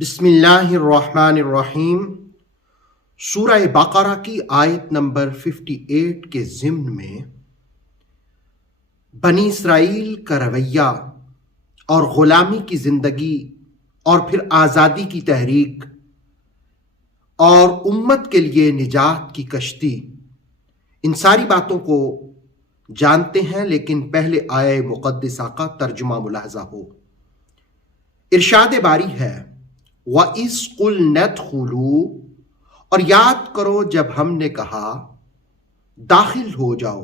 بسم اللہ الرحمن الرحیم۔ سورہ بقرہ کی آیت نمبر 58 کے ضمن میں بنی اسرائیل کا رویہ اور غلامی کی زندگی اور پھر آزادی کی تحریک اور امت کے لیے نجات کی کشتی، ان ساری باتوں کو جانتے ہیں، لیکن پہلے آیہ مقدسہ کا ترجمہ ملاحظہ ہو۔ ارشاد باری ہے وَإِذْ قُلْنَا ادْخُلُوا، اور یاد کرو جب ہم نے کہا داخل ہو جاؤ،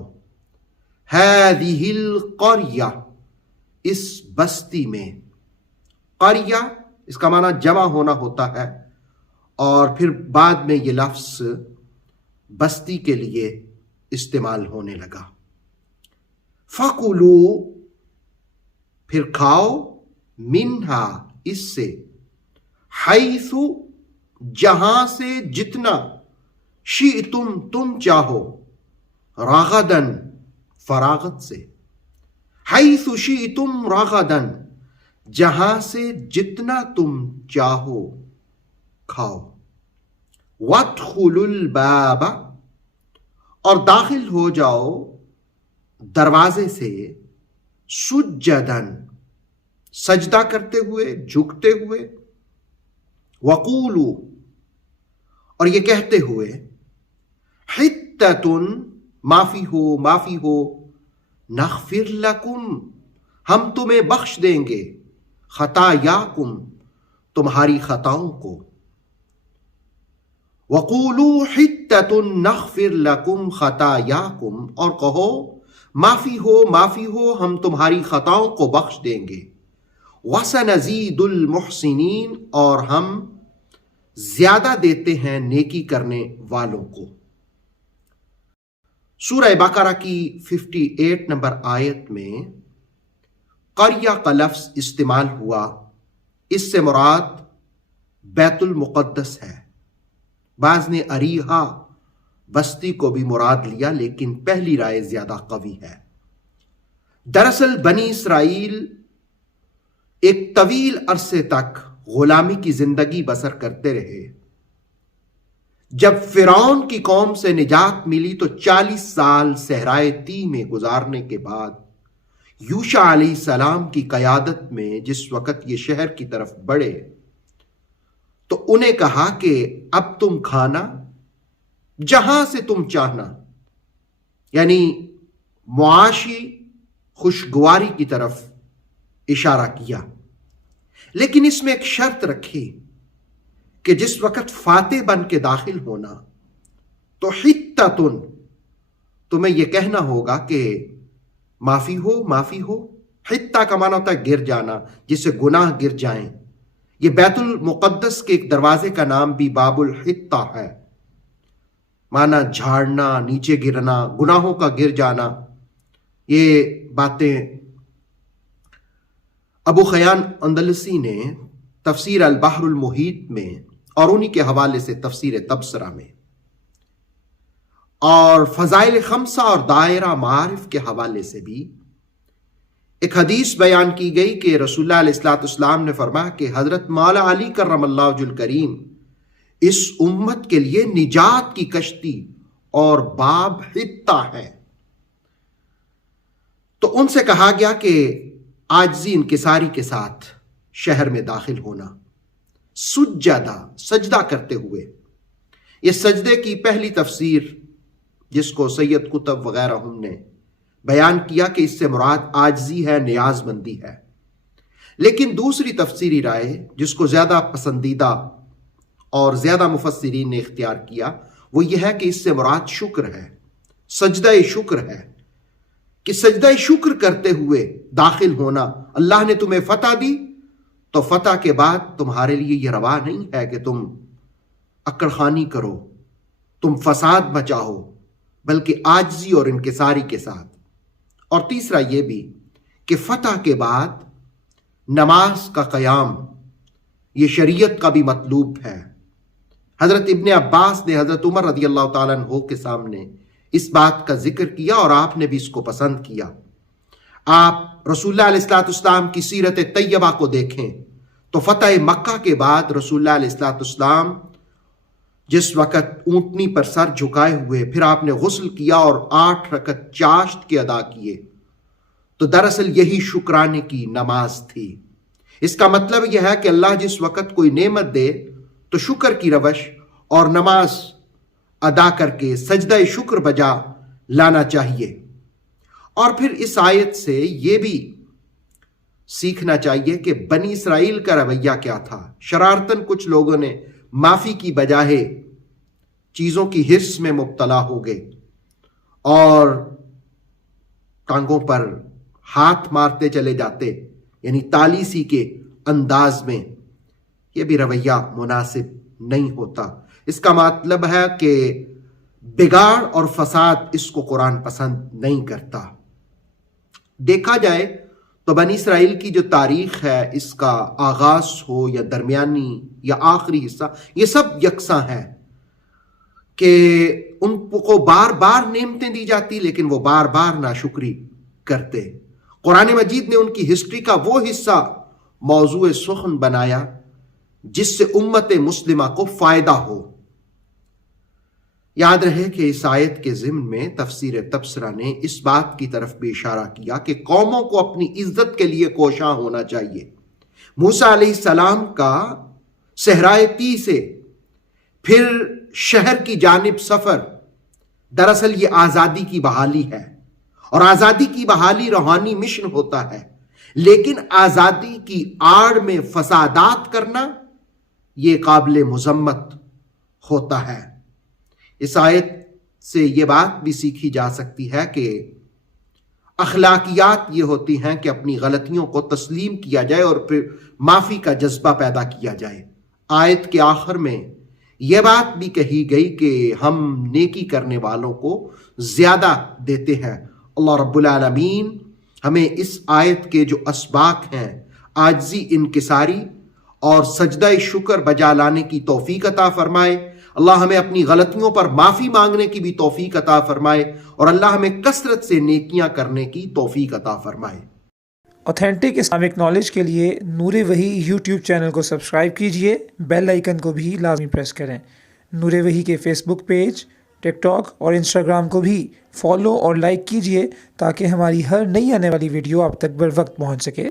هَذِهِ الْقَرْيَةِ، اس بستی میں۔ قریہ اس کا معنی جمع ہونا ہوتا ہے، اور پھر بعد میں یہ لفظ بستی کے لیے استعمال ہونے لگا۔ فَكُلُوا، پھر کھاؤ، مِنْهَا، اس سے، حیث، جہاں سے، جتنا، شئتم، تم چاہو، رغدن، فراغت سے، حیث شئتم رغدن، جہاں سے جتنا تم چاہو کھاؤ۔ وادخلوا الباب، اور داخل ہو جاؤ دروازے سے، سجدن، سجدہ کرتے ہوئے، جھکتے ہوئے، وقولوا، اور یہ کہتے ہوئے، حتۃ، معافی ہو، نغفر لکم، ہم تمہیں بخش دیں گے، خطایاکم، تمہاری خطاؤں کو۔ وقولوا حتۃ نغفر لکم خطایاکم، اور کہو معافی ہو، ہم تمہاری خطاؤں کو بخش دیں گے۔ وَسَنَزِيدُ الْمُحْسِنِينَ، اور ہم زیادہ دیتے ہیں نیکی کرنے والوں کو۔ سورہ بقرہ کی 58 نمبر آیت میں قریہ کا لفظ استعمال ہوا، اس سے مراد بیت المقدس ہے۔ بعض نے اریحا بستی کو بھی مراد لیا، لیکن پہلی رائے زیادہ قوی ہے۔ دراصل بنی اسرائیل ایک طویل عرصے تک غلامی کی زندگی بسر کرتے رہے۔ جب فرعون کی قوم سے نجات ملی تو 40 سال صحرائے تیہ میں گزارنے کے بعد یوشع علیہ السلام کی قیادت میں جس وقت یہ شہر کی طرف بڑھے تو انہیں کہا کہ اب تم کھانا جہاں سے تم چاہنا، یعنی معاشی خوشگواری کی طرف اشارہ کیا، لیکن اس میں ایک شرط رکھی کہ جس وقت فاتح بن کے داخل ہونا تو حتۃ، تمہیں یہ کہنا ہوگا کہ معافی ہو۔ حتہ کا معنی ہوتا ہے گر جانا، جس سے گناہ گر جائیں۔ یہ بیت المقدس کے ایک دروازے کا نام بھی باب الحتہ ہے، معنی جھاڑنا، نیچے گرنا، گناہوں کا گر جانا۔ یہ باتیں ابو خیان اندلسی نے تفسیر البحر المحیط میں اور انہی کے حوالے سے تفسیر تبصرہ میں، اور فضائل خمسہ اور دائرہ معارف کے حوالے سے بھی ایک حدیث بیان کی گئی کہ رسول اللہ علیہ الصلوۃ والسلام نے فرمایا کہ حضرت مولا علی کرم اللہ وجہ الکریم اس امت کے لیے نجات کی کشتی اور باب حتہ ہے۔ تو ان سے کہا گیا کہ عاجزی انکساری کے ساتھ شہر میں داخل ہونا، سجدہ کرتے ہوئے۔ یہ سجدے کی پہلی تفسیر جس کو سید قطب وغیرہ ہم نے بیان کیا کہ اس سے مراد عاجزی ہے، نیاز مندی ہے، لیکن دوسری تفسیری رائے جس کو زیادہ پسندیدہ اور زیادہ مفسرین نے اختیار کیا وہ یہ ہے کہ اس سے مراد شکر ہے، سجدہ شکر ہے، کہ سجدہ شکر کرتے ہوئے داخل ہونا۔ اللہ نے تمہیں فتح دی تو فتح کے بعد تمہارے لیے یہ روا نہیں ہے کہ تم اکڑ خانی کرو، تم فساد مچاؤ، بلکہ عاجزی اور انکساری کے ساتھ۔ اور تیسرا یہ بھی کہ فتح کے بعد نماز کا قیام یہ شریعت کا بھی مطلوب ہے۔ حضرت ابن عباس نے حضرت عمر رضی اللہ تعالیٰ عنہ کے سامنے اس بات کا ذکر کیا اور آپ نے بھی اس کو پسند کیا۔ آپ رسول اللہ علیہ الصلوۃ والسلام کی سیرت طیبہ کو دیکھیں تو فتح مکہ کے بعد رسول اللہ علیہ السلام جس وقت اونٹنی پر سر جھکائے ہوئے پھر آپ نے غسل کیا اور 8 رکعت چاشت کے ادا کیے، تو دراصل یہی شکرانے کی نماز تھی۔ اس کا مطلب یہ ہے کہ اللہ جس وقت کوئی نعمت دے تو شکر کی روش اور نماز ادا کر کے سجدہ شکر بجا لانا چاہیے۔ اور پھر اس آیت سے یہ بھی سیکھنا چاہیے کہ بنی اسرائیل کا رویہ کیا تھا۔ شرارتاً کچھ لوگوں نے معافی کی بجائے چیزوں کی ہرس میں مبتلا ہو گئے اور ٹانگوں پر ہاتھ مارتے چلے جاتے، یعنی تالیسی کے انداز میں۔ یہ بھی رویہ مناسب نہیں ہوتا۔ اس کا مطلب ہے کہ بگاڑ اور فساد اس کو قرآن پسند نہیں کرتا۔ دیکھا جائے تو بنی اسرائیل کی جو تاریخ ہے، اس کا آغاز ہو یا درمیانی یا آخری حصہ، یہ سب یکساں ہے کہ ان کو بار بار نعمتیں دی جاتی لیکن وہ بار بار ناشکری کرتے۔ قرآن مجید نے ان کی ہسٹری کا وہ حصہ موضوع سخن بنایا جس سے امت مسلمہ کو فائدہ ہو۔ یاد رہے کہ اس آیت کے ضمن میں تفسیر تبصرہ نے اس بات کی طرف بھی اشارہ کیا کہ قوموں کو اپنی عزت کے لیے کوشاں ہونا چاہیے۔ موسیٰ علیہ السلام کا صحرائے طی سے پھر شہر کی جانب سفر، دراصل یہ آزادی کی بحالی ہے، اور آزادی کی بحالی روحانی مشن ہوتا ہے، لیکن آزادی کی آڑ میں فسادات کرنا یہ قابل مذمت ہوتا ہے۔ اس آیت سے یہ بات بھی سیکھی جا سکتی ہے کہ اخلاقیات یہ ہوتی ہیں کہ اپنی غلطیوں کو تسلیم کیا جائے اور پھر معافی کا جذبہ پیدا کیا جائے۔ آیت کے آخر میں یہ بات بھی کہی گئی کہ ہم نیکی کرنے والوں کو زیادہ دیتے ہیں۔ اللہ رب العالمین ہمیں اس آیت کے جو اسباق ہیں، عاجزی، انکساری اور سجدہ شکر بجا لانے کی توفیق عطا فرمائے۔ اللہ ہمیں اپنی غلطیوں پر معافی مانگنے کی بھی توفیق عطا فرمائے، اور اللہ ہمیں کثرت سے نیکیاں کرنے کی توفیق عطا فرمائے۔ اوتھینٹک اسلامک نالج کے لیے نور وحی یوٹیوب چینل کو سبسکرائب کیجئے، بیل آئیکن کو بھی لازمی پریس کریں۔ نور وحی کے فیس بک پیج، ٹک ٹاک اور انسٹاگرام کو بھی فالو اور لائک کیجئے تاکہ ہماری ہر نئی آنے والی ویڈیو آپ تک بر وقت پہنچ سکے۔